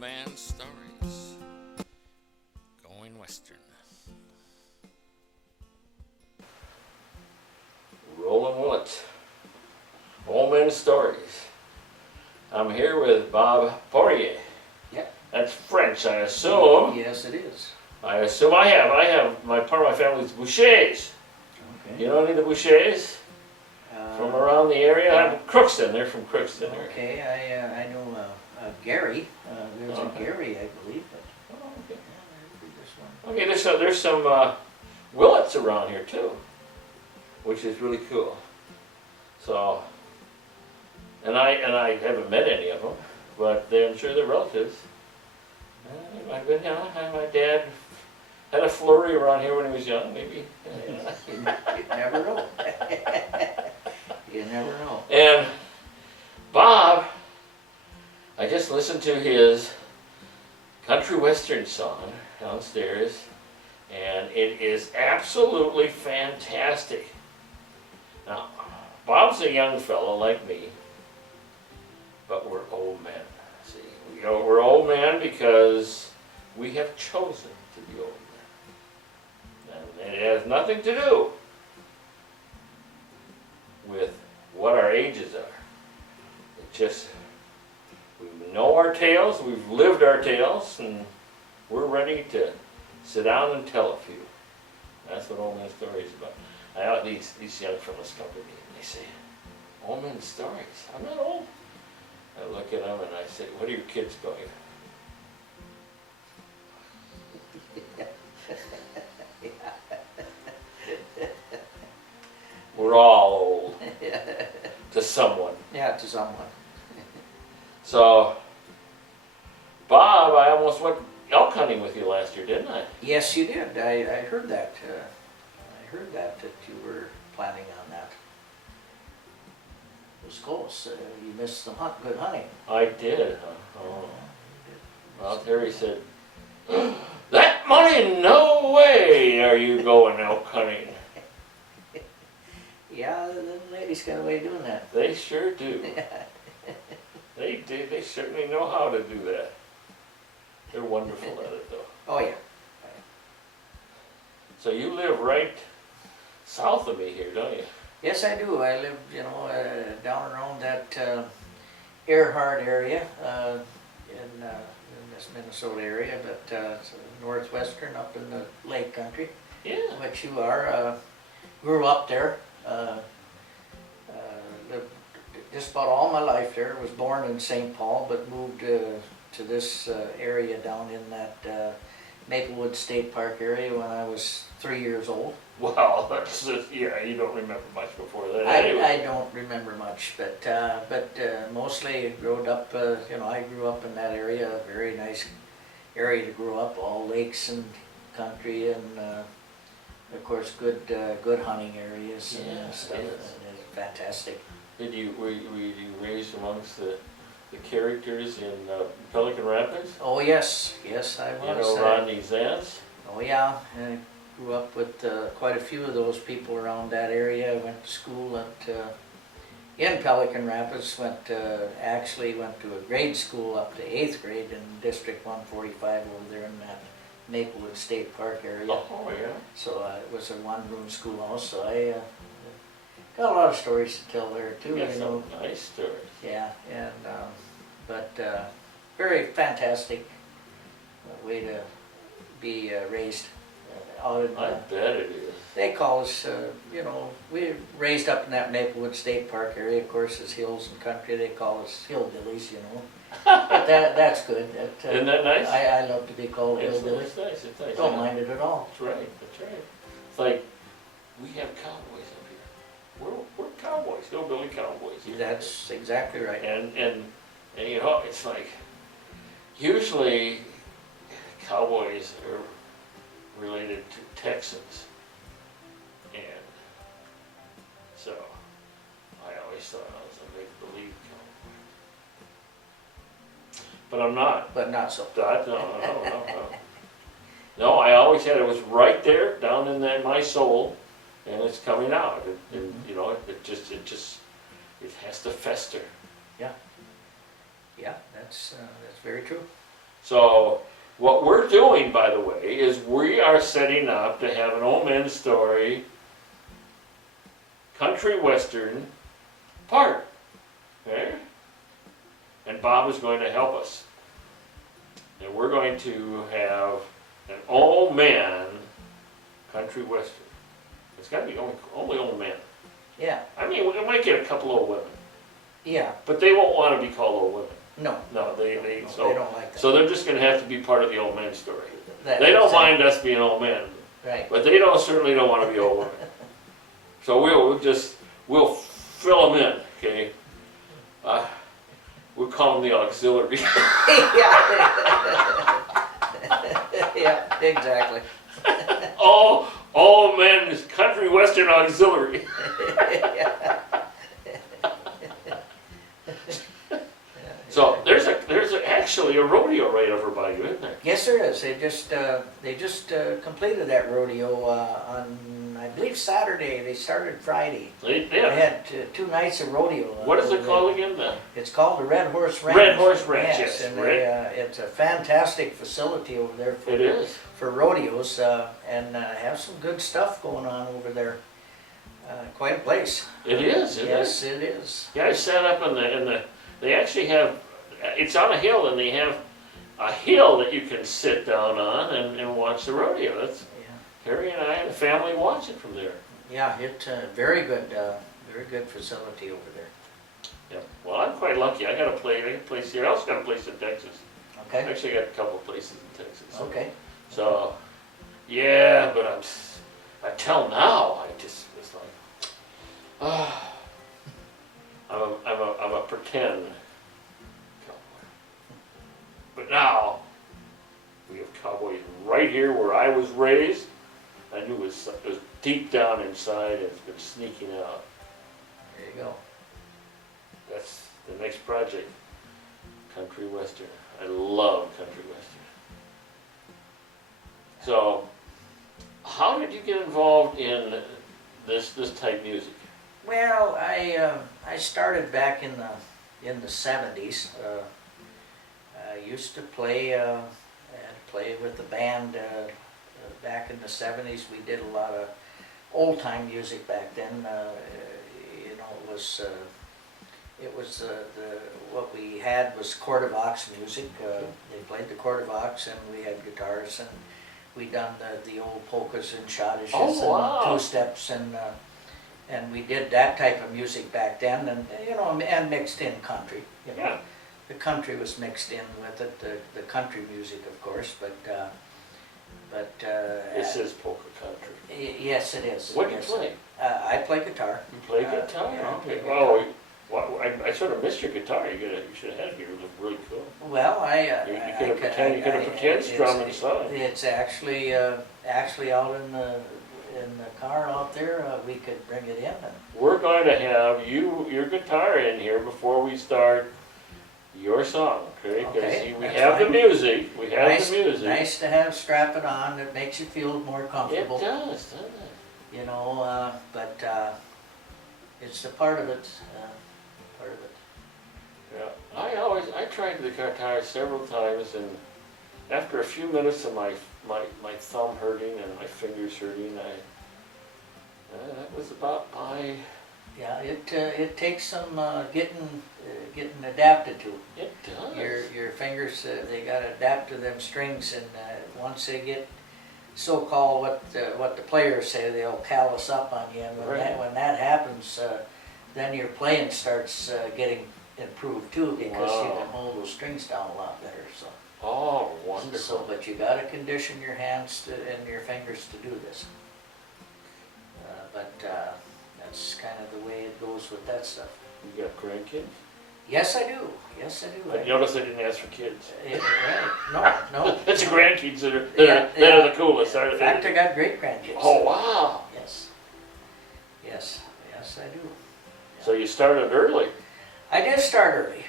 Man Stories, going western. Roland Willits, Men Stories. I'm here with Bob Pourrier. Yep. That's French, I assume. Yes, it is. I assume I have my part of my family's Bouchers. Okay. You know any of the Bouchers from around the area? yeah. Crookston. They're from Crookston. Area. Okay, I know Gary. There's a Okay. Gary, I believe. But Oh, okay. yeah, this one. Okay, there's some Willits around here too, which is really cool. So, and I haven't met any of them, but I'm sure they're relatives. I've been, my dad had a flurry around here when he was young, maybe. You never know. You never know. And Bob, I just listened to his country western song downstairs, and it is absolutely fantastic. Now, Bob's a young fellow like me, but we're old men. See, we're old men because we have chosen to be old men. And it has nothing to do with what our ages are. It just, we know our tales, we've lived our tales, and we're ready to sit down and tell a few. That's what Old Men Stories is about. These young fellas come to me and they say, Old Men Stories? I'm not old. I look at them and I say, what are your kids going? We're all old to someone. Yeah, to someone. So, Bob, I almost went elk hunting with you last year, didn't I? Yes, you did. I heard that. I heard that you were planning on that. It was close. You missed some good hunting. I did. Huh? Oh. You did. Well, Terry said, that money, no way are you going elk hunting. Yeah, the ladies got a way of doing that. They sure do. They do. They certainly know how to do that. They're wonderful at it, though. Oh yeah. So you live right south of me here, don't you? Yes, I do. I live, down around that Earhart area in this Minnesota area, but it's northwestern up in the lake country, Yeah. which you are. Grew up there. Lived just about all my life there. Was born in St. Paul, but moved to this area down in that Maplewood State Park area when I was 3 years old. Well, that's just, yeah. You don't remember much before that. I Anyway. don't remember much, but mostly growed up. I grew up in that area. A very nice area to grow up. All lakes and country, and of course, good hunting areas and stuff. Yes. And it's fantastic. Were you raised amongst the characters in Pelican Rapids? Oh yes, I was. You know Rodney Zantz? Oh yeah, I grew up with quite a few of those people around that area. I went to school in Pelican Rapids. Actually went to a grade school up to 8th grade in District 145 over there in that Maplewood State Park area. Oh yeah. So it was a one-room schoolhouse. So I got a lot of stories to tell there too. Yeah, some nice stories. Yeah, and but very fantastic way to be raised out in. I bet it is. They call us, we raised up in that Maplewood State Park area. Of course, it's hills and country. They call us hillbillies, But that's good. Isn't that nice? I love to be called hillbilly. It's nice. It's nice. Don't mind it at all. That's right. That's right. It's like we have cowboys up here. We're cowboys, hillbilly cowboys here. That's exactly right. And it's like usually cowboys are related to Texans, and so I always thought I was a make-believe cowboy, but I'm not. But not so. No. No, I always had it was right there, down in my soul, and it's coming out. It has to fester. Yeah, that's very true. So what we're doing, by the way, is we are setting up to have an old men's story country western part. Okay? And Bob is going to help us. And we're going to have an old man country western. It's got to be only old men. Yeah, I mean, we might get a couple old women, yeah, but they won't want to be called old women. no, No, they no, they so don't like that. so they're just going to have to be part of the old men story. That- They don't exactly. mind us being old men, Right, but they certainly don't want to be old women. So we'll fill them in, okay? We'll call them the auxiliary. yeah. Yeah, exactly. All men's country western auxiliary. So there's actually a rodeo right over by you, isn't there? Yes, there is. They just completed that rodeo on, I believe, Saturday. They started Friday. They They did. had two nights of rodeo. What is it called again? It's called the Red Horse Ranch. Red Horse Ranch, yes, and right. it's a fantastic facility over there It is. for rodeos, and have some good stuff going on over there. Quite a place. It is. Yes, it is. Yeah, I sat up in the. They actually have. It's on a hill, and they have a hill that you can sit down on and watch the rodeo. That's Yeah, Harry and I and the family watch it from there. yeah, it's a very good facility over there. Yeah. Well, I'm quite lucky. I got a place here. I also got a place in Texas. I Okay. actually got a couple of places in Texas. Okay. So, yeah, but until now, I just was like, I'm a pretend cowboy. But now, we have cowboys right here where I was raised. I knew it was deep down inside, and it's been sneaking out. There you go. That's the next project, country western. I love country western. So, how did you get involved in this type music? Well, I started back in the 70s. I used to play with the band back in the 70s. We did a lot of old time music back then. You know, it was what we had was quarter-vox music. They played the quarter-vox, and we had guitars, and we done the old polkas and schottisches wow. and two-steps, and we did that type of music back then, and you know, and mixed in country. You know. Yeah. The country was mixed in with it, the country music, of course, but This is polka country. yes, it is. What do you yes. play? I play guitar. You play guitar? yeah, I Okay. play guitar. Well, I sort of missed your guitar. You should have had it here. It looked really cool. Well, You could have pretend strum and sung. It's actually out in the car out there. We could bring it in. And, We're going to have your guitar in here before we start your song, okay? Because Okay, we that's have the fine. music. We have nice, the music. nice to have strap it on. It makes you feel more It comfortable. does, doesn't it? You know, but it's a part of it. Part of it. Yeah. I tried the guitar several times, and after a few minutes of my thumb hurting and my fingers hurting, that was about my. Yeah, it takes some getting adapted to. It does. Your fingers, they got to adapt to them strings, and once they get so-called what the players say, they'll callous up on you. And when that happens, then your playing starts getting improved too, because you can hold those strings down a lot better. So. Oh, wonderful. So, but you got to condition your hands and your fingers to do this. But that's kind of the way it goes with that stuff. You got grandkids? Yes, I do. Yes, I do. I noticed I didn't ask for kids. Right. No. It's the grandkids that are the coolest. In fact, I got great grandkids. Oh, wow. Yes, I do. So you started early. I did start early.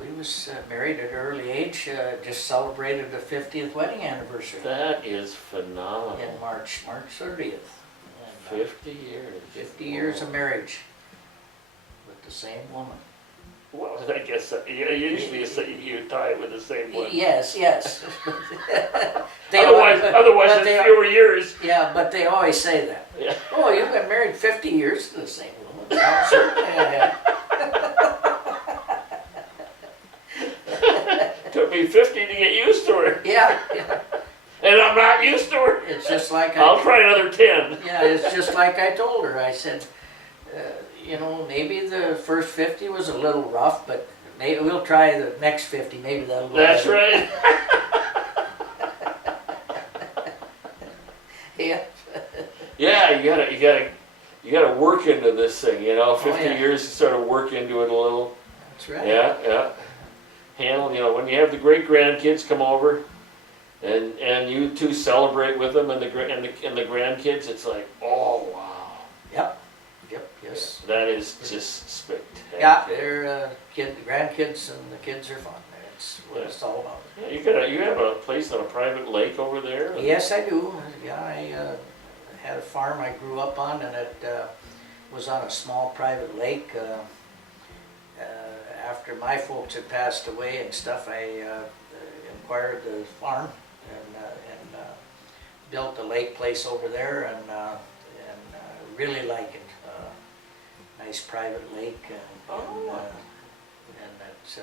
We was married at an early age. Just celebrated the 50th wedding anniversary That is phenomenal. in March 30th. And, 50 years. 50 years of marriage with the same woman. Well, I guess usually you tie with the same one. Yes, yes. Otherwise, but it's fewer years. Yeah, but they always say that. Yeah. Oh, you've been married 50 years to the same woman. Yeah, certainly I have. Took me 50 to get used to her, Yeah, yeah. and I'm not used to her. It's just like I'll try another 10. Yeah, it's just like I told her. I said, maybe the first 50 was a little rough, but maybe we'll try the next 50. Maybe that'll go That's better. right. Yeah. Yeah, you gotta work into this thing. 50 yeah. years to sort of work into it a little. That's right. Yeah. Handle. When you have the great grandkids come over, and you two celebrate with them and the grandkids, it's like, oh wow. Yep. Yes. That is just spectacular. Yeah, they're grandkids, and the kids are fun. That's what it's all about. Yeah, you have a place on a private lake over there? Yes, I do. Yeah, I had a farm I grew up on, and it was on a small private lake. After my folks had passed away and stuff, I acquired the farm and built a lake place over there, and really like it. Nice private lake, and it's.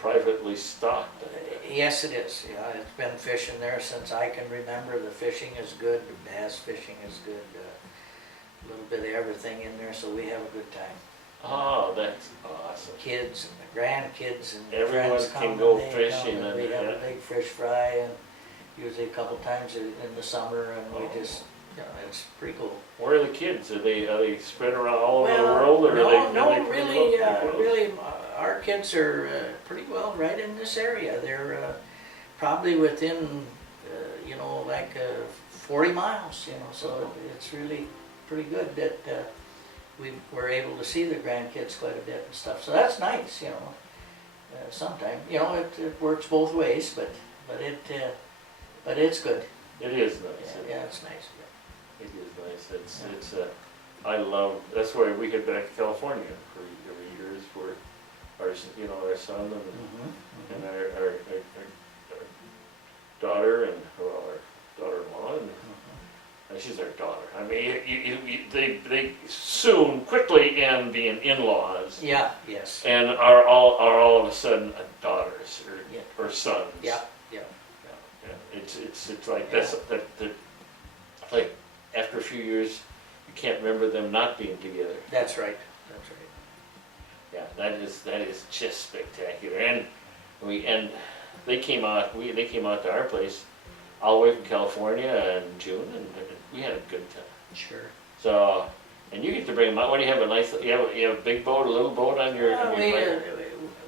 Privately stocked. Yes, it is. Yeah, it's been fishing there since I can remember. The fishing is good. The bass fishing is good. A little bit of everything in there, so we have a good time. Oh, that's awesome. Kids and the grandkids and Everyone friends can come go and they fishing come, and and we have yeah. a big fish fry, and usually a couple times in the summer, and we just, it's pretty cool. Where are the kids? Are they spread around all over the Well, world, or no, are they pretty close? really, our kids are pretty well right in this area. They're probably within, 40 miles, so it's really pretty good that we were able to see the grandkids quite a bit and stuff. So that's nice, sometimes, it works both ways, but it's good. It is nice. Yeah, it's nice. It is nice. It's I love. That's why we head back to California for every year. Is for our son and Mm-hmm. and our daughter and our daughter-in-law and she's our daughter. I mean, they soon quickly end being in-laws. Yeah. Yes. And are all of a sudden daughters or sons. Yeah. It's like that's like after a few years you can't remember them not being together. That's right. Yeah, that is just spectacular. And they came out to our place all the way from California in June, and we had a good time. Sure. So, and you get to bring them out. What do you have? You have a big boat, a little boat on your.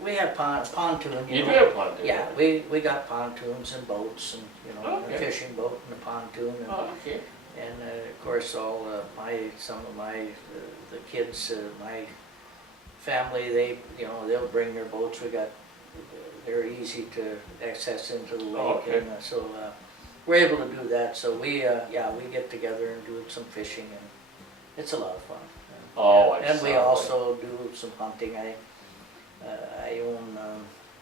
We have pontoon. You do have pontoon. Yeah, we got pontoons and boats, and Okay. a fishing boat and a pontoon, and, Okay. and of course some of my the kids, my family, they'll bring their boats. They're easy to access into the lake, Okay. and so we're able to do that. So we get together and do some fishing, and it's a lot of fun. And we also do some hunting. I own,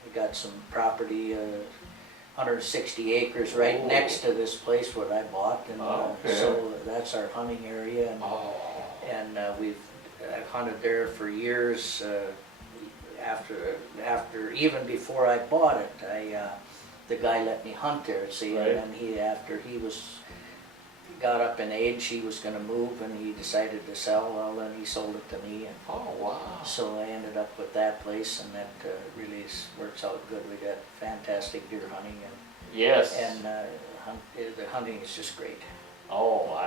we got some property, 160 acres right next to this place what I bought, and so that's our hunting area, and I've hunted there for years. After even before I bought it, the guy let me hunt there. See, right. And then after he got up in age, he was going to move, and he decided to sell. Well, then he sold it to me, and so I ended up with that place, and that really works out good. We got fantastic deer hunting, and yes, and the hunting is just great.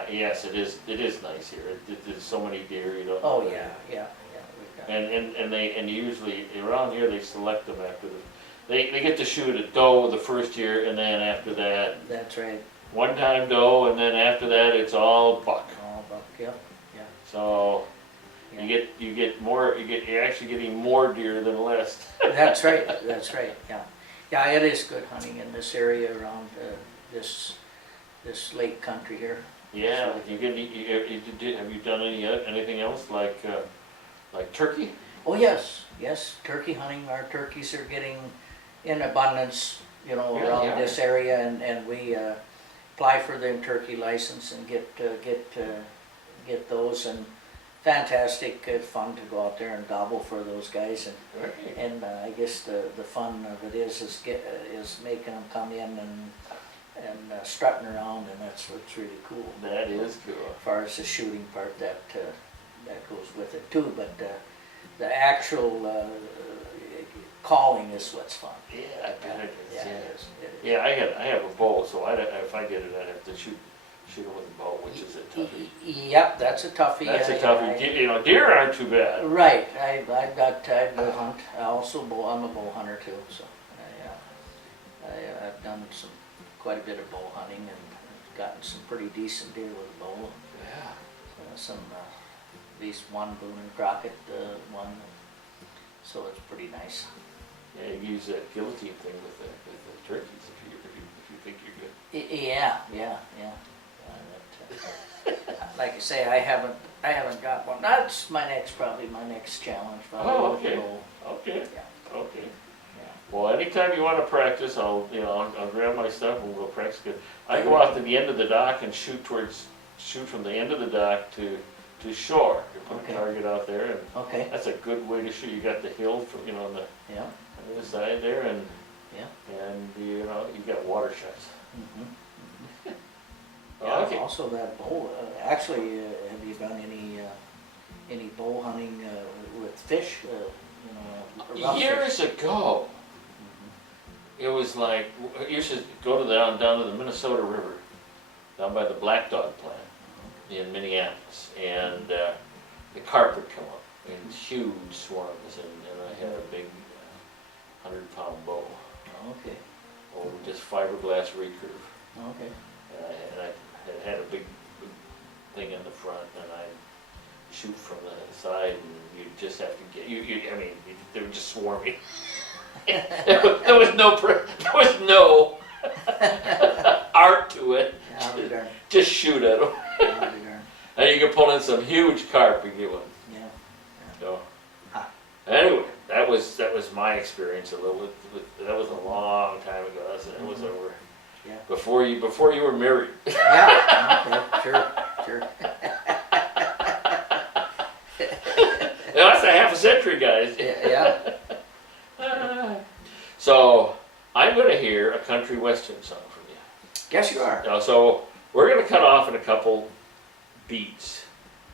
Yes, it is. It is nice here. There's so many deer. Oh yeah. And usually around here they select them after they get to shoot a doe the first year, and then after that. That's right. One time doe, and then after that it's all buck. All buck. Yep. Yeah. So Yeah. you're actually getting more deer than less. That's right. Yeah. Yeah, it is good hunting in this area around this lake country here. Yeah. Have you done anything else like turkey? Oh, yes, yes, turkey hunting, our turkeys are getting in abundance, you know, Yeah, around yeah. this area, and we apply for the turkey license and get those, and fantastic, fun to go out there and gobble for those guys, Right. and I guess the fun of it is making them come in and strutting around, and that's what's really cool. That is cool. As far as the shooting part, that goes with it too, but the actual calling is what's fun. Yeah, I bet it is. Yeah, Yeah, it is. It is. yeah. I have a bow, so if I get it, I'd have to shoot it with a bow, which is a toughie. Yep, that's a toughie. That's a toughie. You know, deer aren't too bad. Right, I bow hunt. I'm a bow hunter too, so I've done quite a bit of bow hunting and gotten some pretty decent deer with a bow. Yeah. At least one Boone and Crockett one, so it's pretty nice. Yeah, you use that guillotine thing with the turkeys if you think you're good. Yeah. Like I say, I haven't got one. That's probably my next challenge. Oh, with the okay. bow. Okay. Yeah. Okay. Yeah. Well, anytime you want to practice, I'll grab my stuff and we'll practice good. I go out to the end of the dock and shoot from the end of the dock to shore. You put Okay. a target out there, and Okay. that's a good way to shoot. You got the hill from on the Yeah. other side there, and Yeah. and you got water shots. Mhm. Oh, okay. Also that bow. Actually, have you done any bow hunting with fish? Rough Years fish? ago, it was like you should go down to the Minnesota River, down by the Black Dog plant in Minneapolis, and the carp would come up in huge swarms, and I had a big 100-pound bow, Okay. over just fiberglass recurve, Okay. and I had a big thing in the front, and I shoot from the side, and you just have to get they were just swarming. there was no art to it. Yeah, I'll be darned. Just shoot at them. I'll be darned. And you can pull in some huge carp and get one. Yeah. So, Ah. anyway, that was my experience a little. That was a long time ago. That was over. Yeah. Before you were married. Yeah. Okay. Sure. That's a half a century, guys. Yeah. So I'm going to hear a country western song from you. Yes, you are. So we're going to cut off in a couple beats,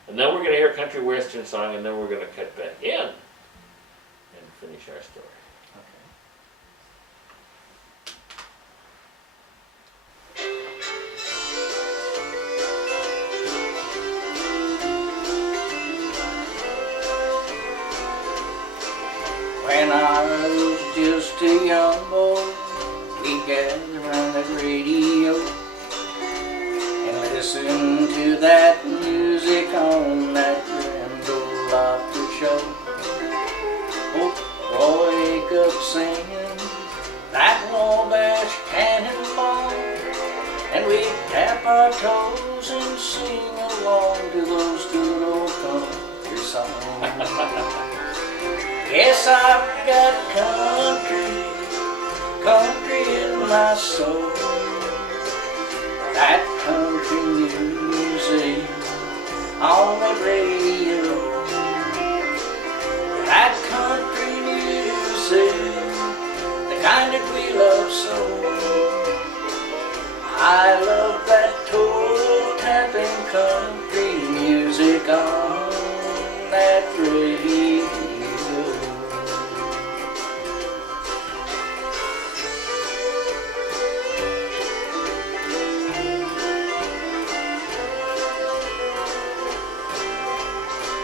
and then we're going to hear a country western song, and then we're going to cut back in and finish our story. When I was just a young boy, we gathered around the radio and listened to that music on that Grand Ole Opry show. Oh, boy, wake up singing that Wabash Cannonball, and we'd tap our toes and sing along to those good old country songs. Yes, I've got country in my soul. That country music on the radio. That country music, the kind that we love so. I love that toe-tapping country music on that radio.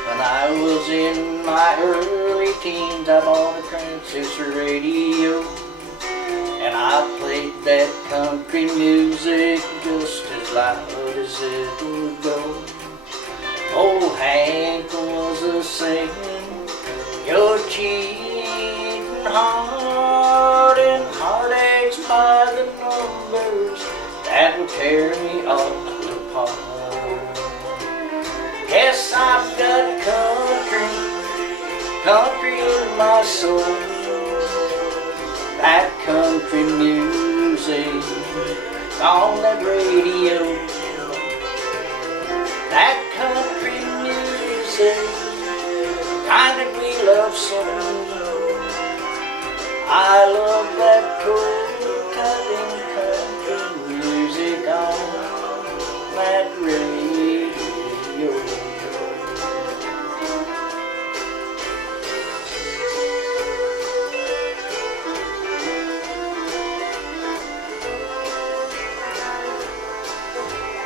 When I was in my early teens, I bought a transistor radio, and I played that country music just as loud as it would go. Old Hank was a-singing, you're cheating hard, and heartaches by the numbers that would tear me all apart. Yes, I've got country soul. That country music on the radio. That country music, kind of we love so. I love that cold cutting country music on that radio.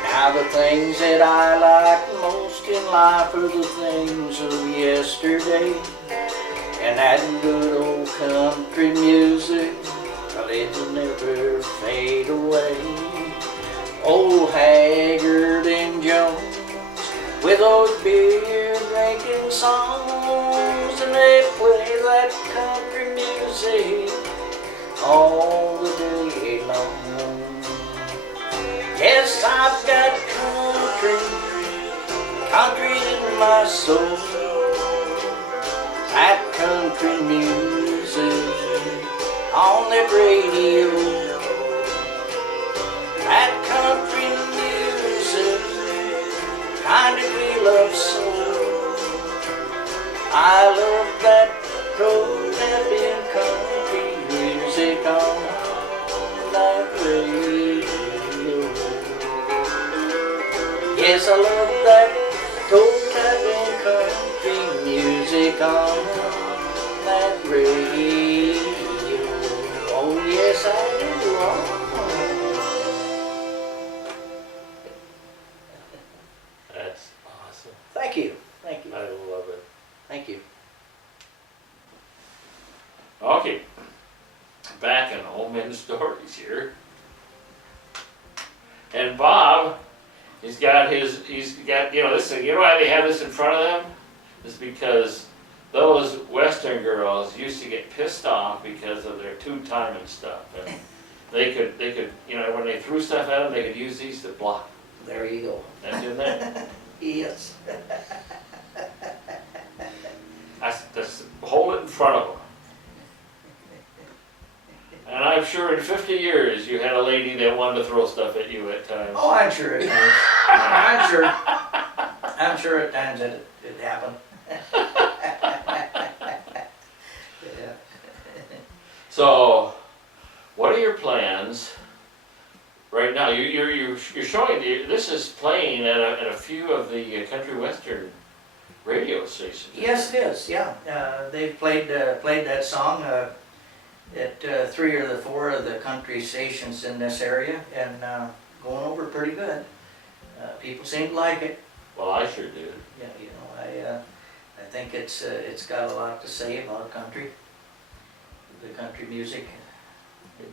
Now the things that I like most in life are the things of yesterday. And that good old country music, well, it'll never fade away. Old Haggard and Jones with those beer drinking songs, and they play that country music all the day long. Yes, I've got country in my soul. That country music on the radio. That country music, kind of we love so. I love that pro-Canadian country music on that radio. Yes, I love that pro-Canadian country music on that radio. Oh yes, I do. That's awesome. Thank you. Thank you. I love it. Thank you. Okay, back in Men Stories here. And Bob, he's got, listen, you know why they have this in front of them? It's because those Western girls used to get pissed off because of their two-time and stuff. And they could, when they threw stuff at them, they could use these to block. There you go. That's in there. Yes. Just hold it in front of them. And I'm sure in 50 years you had a lady that wanted to throw stuff at you at times. Oh, I'm sure it has. I'm sure at times it happened. Yeah. So, what are your plans right now? You're showing, this is playing at a few of the country western radio stations. Yes, it is. Yeah, they've played that song at 3 or 4 of the country stations in this area, and going over pretty good. People seem to like it. Well, I sure do. Yeah, I think it's got a lot to say about country, the country music,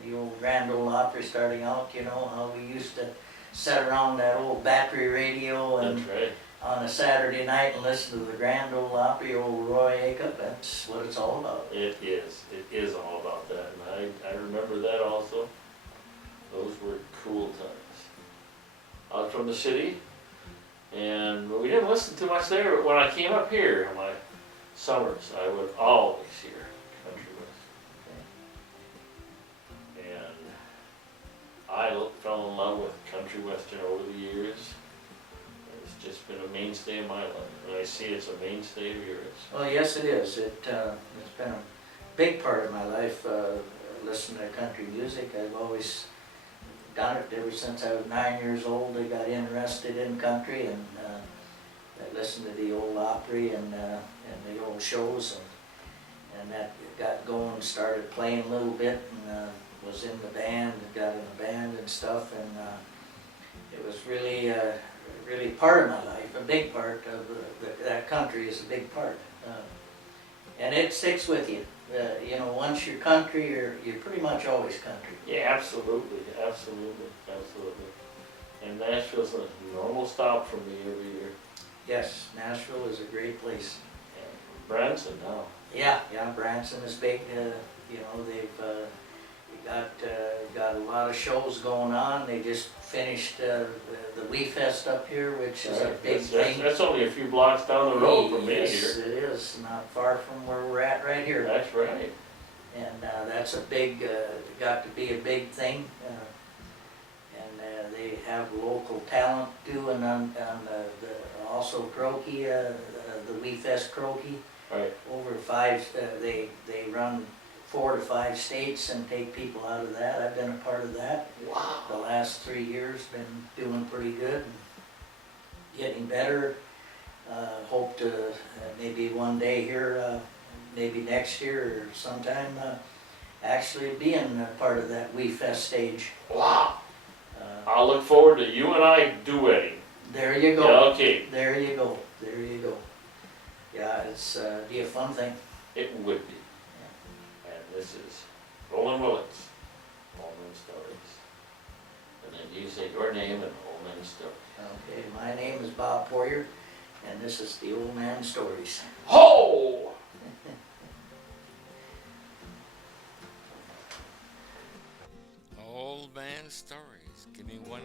the old Grand Ole Opry starting out. You know how we used to sit around that old battery radio and. That's right. On a Saturday night and listen to the Grand Ole Opry, old Roy Acuff. That's what it's all about. It is all about that, and I remember that also. Those were cool times. I was from the city, and we didn't listen too much there, but when I came up here in my summers, I would always hear country western. And I fell in love with country western over the years. It's just been a mainstay of my life, and I see it's a mainstay of yours. Well, yes, it is. It's been a big part of my life, listening to country music. I've always done it ever since I was 9 years old. I got interested in country, and I listened to the old Opry and the old shows, and that got going, started playing a little bit, and was in the band, got in a band and stuff, and it was really part of my life, a big part of that country is a big part. And it sticks with you. Once you're country, you're pretty much always country. Yeah, absolutely. And Nashville's a normal stop for me every year. Yes, Nashville is a great place. And Branson now. Yeah, Branson is big. They've got a lot of shows going on. They just finished the the Wee Fest up here, which is a Right. big That's thing. that's only a few blocks down the road from me Yes, here. it is, not far from where we're at right here. That's right. And that's a big, got to be a big thing. And they have local talent doing on also croquis, the Wee Fest croquis. Right. Over 5, they run 4 to 5 states and take people out of that. I've been a part of that. Wow. The last 3 years, been doing pretty good, and getting better. Hope to maybe one day here, maybe next year or sometime, actually being a part of that Wee Fest stage. Wow. I'll look forward to you and I duetting. There you go. Yeah, okay. There you go. There you go. Yeah, it's be a fun thing. It would be. And this is Roland Willits, All Men Stories. And then you say your name and All Men Stories. Okay, my name is Bob Pourrier, and this is the Old Man Stories. Ho! Old Man Stories. Give me one